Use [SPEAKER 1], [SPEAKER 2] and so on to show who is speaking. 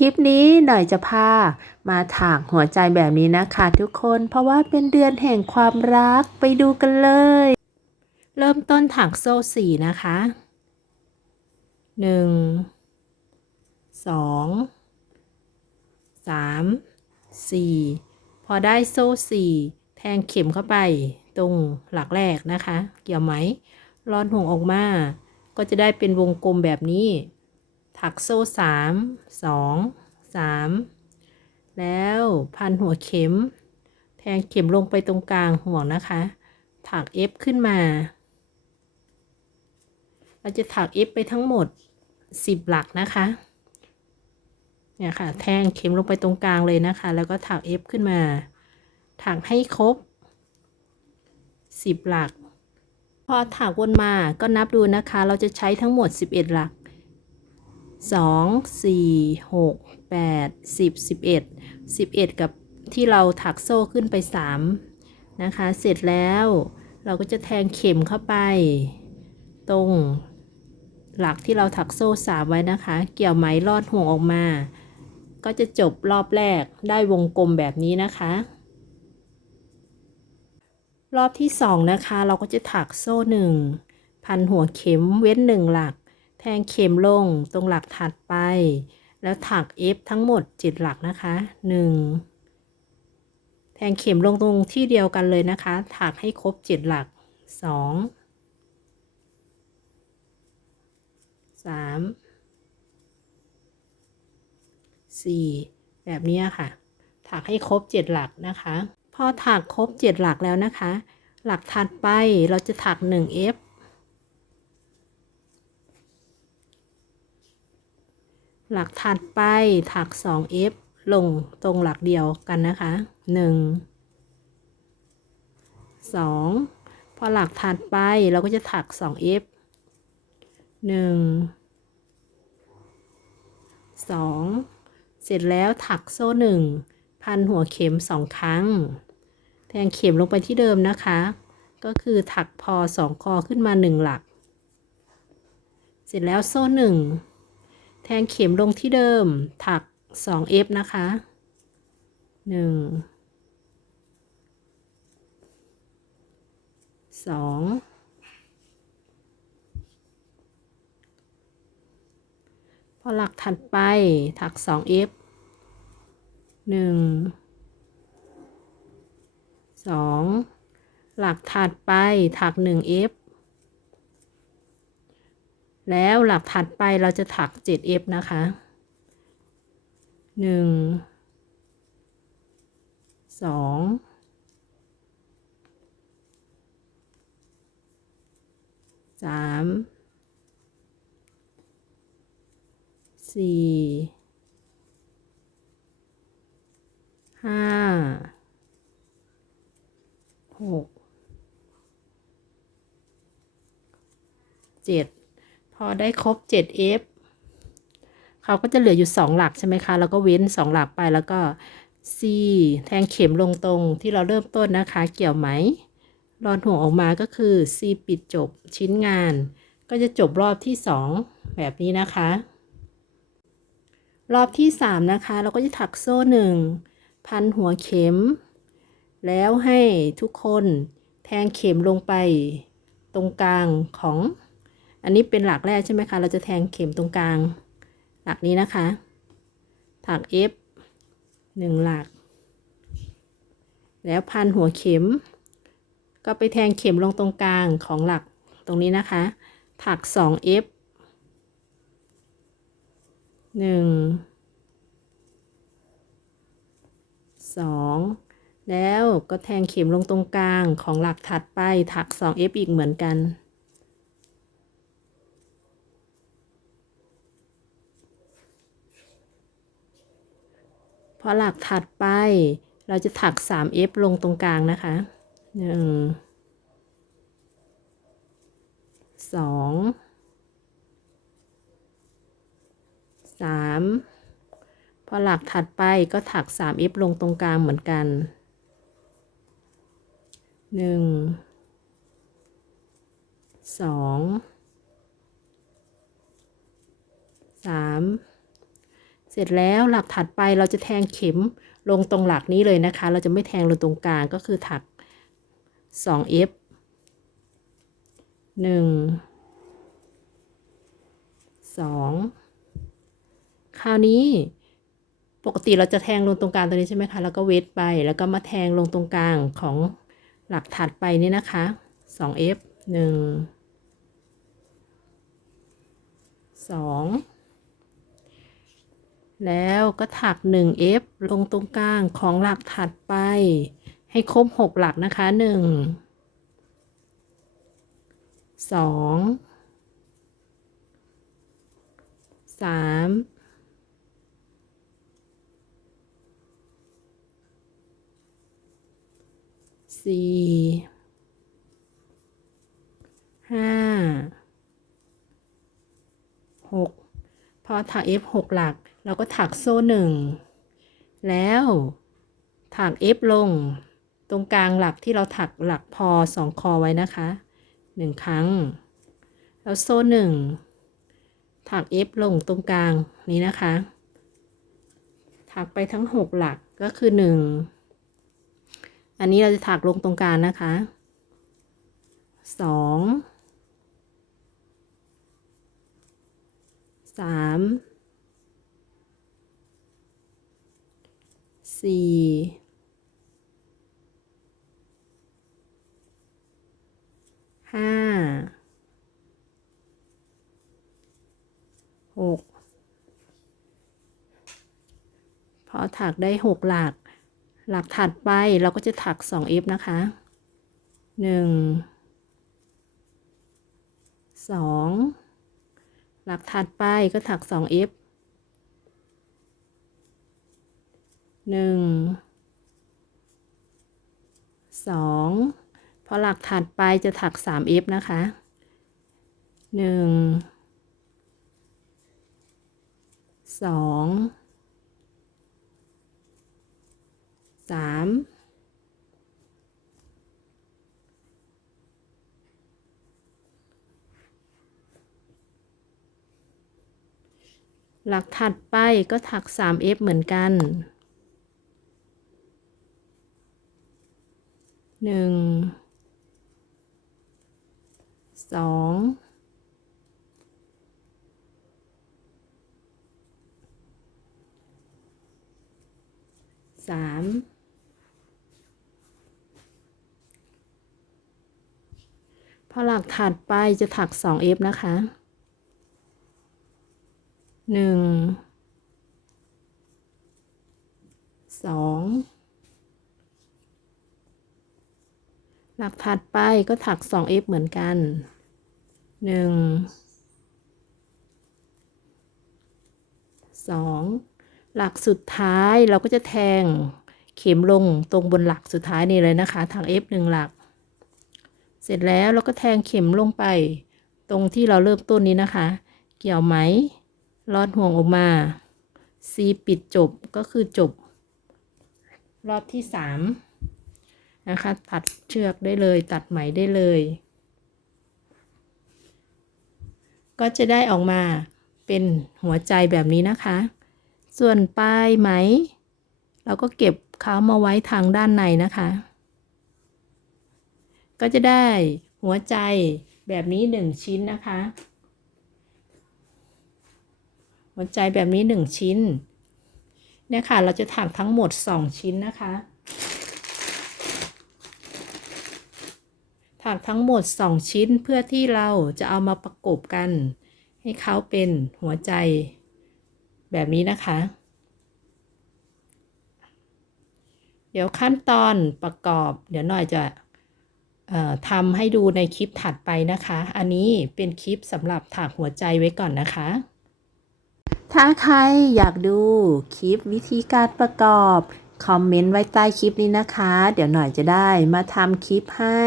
[SPEAKER 1] คลิปนี้หน่อยจะพามาถากหัวใจแบบนี้นะคะทุกคน เพราะว่าเป็นเดือนแห่งความรักไปดูกันเลย เริ่มต้นถักโซ่สี่นะคะหนึ่งสองสามสี่พอได้โซ่สี่แทงเข็มเข้าไปตรงหลักแรกนะคะ เกี่ยวไหมรอนห่วงออกมา ก็จะได้เป็นวงกลมแบบนี้ ถักโซ่สามสองสามแล้วพันหัวเข็ม แทงเข็มลงไปตรงกลางห่วงนะคะ ถัก F ขึ้นมา เราจะถัก F ไปทั้งหมด 10 หลักนะคะเนี่ยค่ะ แทงเข็มลงไปตรงกลางเลยนะคะ แล้วก็ถัก F ขึ้นมา ถักให้ครบ 10 หลัก พอถักวนมาก็นับดูนะคะ เราจะใช้ทั้งหมด 11 หลัก 2 4 6 8 10 11 11กับที่เราถักโซ่ขึ้นไป3นะคะ เสร็จแล้วเราก็จะแทงเข็มเข้าไป ตรงหลักที่เราถักโซ่สามไว้นะคะ เกี่ยวไหมลอดห่วงออกมา ก็จะจบรอบแรกได้วงกลมแบบนี้นะคะ รอบที่สองนะคะ เราก็จะถักโซ่หนึ่งพันหัวเข็มเว้นหนึ่งหลัก แทงเข็มลงตรงหลักถัดไป แล้วถัก F ทั้งหมด 7 หลักนะคะ 1 แทงเข็มลงตรงที่เดียวกันเลยนะคะ ถักให้ครบ 7 หลัก 2 3 4 แบบนี้ค่ะ ถักให้ครบ 7 หลักนะคะ พอถักครบ 7 หลักแล้วนะคะ หลักถัดไปเราจะถัก 1F หลักถัดไปถัก 2F ลงตรงหลักเดียวกันนะคะ 1 2 พอหลักถัดไปเราก็จะถัก 2F 1 2 เสร็จแล้วถักโซ่ 1 พันหัวเข็ม 2 ครั้ง แทงเข็มลงไปที่เดิมนะคะ ก็คือถักพอ 2 คอขึ้นมา 1 หลัก เสร็จแล้วโซ่ 1 แทงเข็มลงที่เดิม ถัก 2F นะคะ 1 2 พอหลักถัดไปถัก 2F 1 2 หลักถัดไปถัก 1F แล้วหลักถัดไปเราจะถัก 7F นะคะหนึ่งสองสามสี่ห้าหกเจ็ด พอได้ครบ 7F เขาก็จะเหลืออยู่ 2 หลักใช่ไหมคะ แล้วก็เว้น 2 หลักไปแล้วก็ C แทงเข็มลงตรงที่เราเริ่มต้นนะคะ เกี่ยวไหมรอนห่วงออกมาก็คือ C ปิดจบชิ้นงาน ก็จะจบรอบที่ 2 แบบนี้นะคะ รอบที่ 3 นะคะ เราก็จะถักโซ่ 1 พันหัวเข็ม แล้วให้ทุกคนแทงเข็มลงไปตรงกลางของ อันนี้เป็นหลักแรกใช่ไหมคะ เราจะแทงเข็มตรงกลาง หลักนี้นะคะ ถัก F หนึ่งหลัก แล้วพันหัวเข็ม ก็ไปแทงเข็มลงตรงกลางของหลักตรงนี้นะคะ ถัก 2F หนึ่งสองแล้วก็แทงเข็มลงตรงกลางของหลักถัดไปถัก 2F อีกเหมือนกัน พอหลักถัดไป เราจะถัก 3F ลงตรงกลางนะคะ 1 2 3 พอหลักถัดไปก็ถัก 3F ลงตรงกลางเหมือนกัน 1 2 3 ร็จแล้วหลักถัดไปเราจะแทงเข็มลงตรงหลักนี้เลยนะคะ เราจะไม่แทงลงตรงกลางก็คือถัก 2f 1 2 คราวนี้ปกติเราจะแทงลงตรงกลางตรงนี้ใช่ไหมคะ แล้วก็เวทไป แล้วก็มาแทงลงตรงกลางของหลักถัดไปนี่นะคะ 2f 1 2 แล้วก็ถัก 1f ลงตรงกลางของหลักถัดไป ให้ครบ 6 หลักนะคะ 1 2 3สี่ห้าหกพอถัก F หกหลัก เราก็ถักโซ่หนึ่งแล้วถักเอฟลง ตรงกลางหลักที่เราถักหลักพอสองคอไว้นะคะหนึ่งครั้ง แล้วโซ่หนึ่งถักเอฟลงตรงกลางนี้นะคะ ถักไปทั้งหกหลักก็คือหนึ่งอันนี้เราจะถักลงตรงกลางนะคะสองสาม สี่ห้าหกพอถักได้หกหลัก หลักถัดไปเราก็จะถัก 2f นะคะ1 2หลักถัดไปก็ถัก 2f 1 2พอหลักถัดไปจะถัก 3f นะคะ1 2สามหลักถัดไปก็ถัก 3f เหมือนกัน หนึ่งสองสามพอหลักถัดไปจะถัก 2f นะคะหนึ่งสอง หลักถัดไปก็ถัก 2f เหมือนกันหนึ่งสองหลักสุดท้ายเราก็จะแทงเข็มลงตรงบนหลักสุดท้ายนี่เลยนะคะทาง F หนึ่งหลัก เสร็จแล้วเราก็แทงเข็มลงไป ตรงที่เราเริ่มต้นนี้นะคะ เกี่ยวไหมลอดห่วงออกมา C ปิดจบก็คือจบ รอบที่สาม นะคะ ตัดเชือกได้เลย ตัดไหมได้เลย ก็จะได้ออกมาเป็นหัวใจแบบนี้นะคะ ส่วนปลายไหม เราก็เก็บเขามาไว้ทางด้านในนะคะ ก็จะได้หัวใจแบบนี้หนึ่งชิ้นนะคะ หัวใจแบบนี้หนึ่งชิ้นเนี่ยค่ะ เราจะถักทั้งหมดสองชิ้นนะคะ ถักทั้งหมดสองชิ้นเพื่อที่เราจะเอามาประกบกัน ให้เขาเป็นหัวใจ แบบนี้นะคะ เดี๋ยวขั้นตอนประกอบ เดี๋ยวหน่อยจะทำให้ดูในคลิปถัดไปนะคะ อันนี้เป็นคลิปสำหรับถักหัวใจไว้ก่อนนะคะ ถ้าใครอยากดูคลิปวิธีการประกอบ คอมเมนต์ไว้ใต้คลิปนี้นะคะ เดี๋ยวหน่อยจะได้มาทำคลิปให้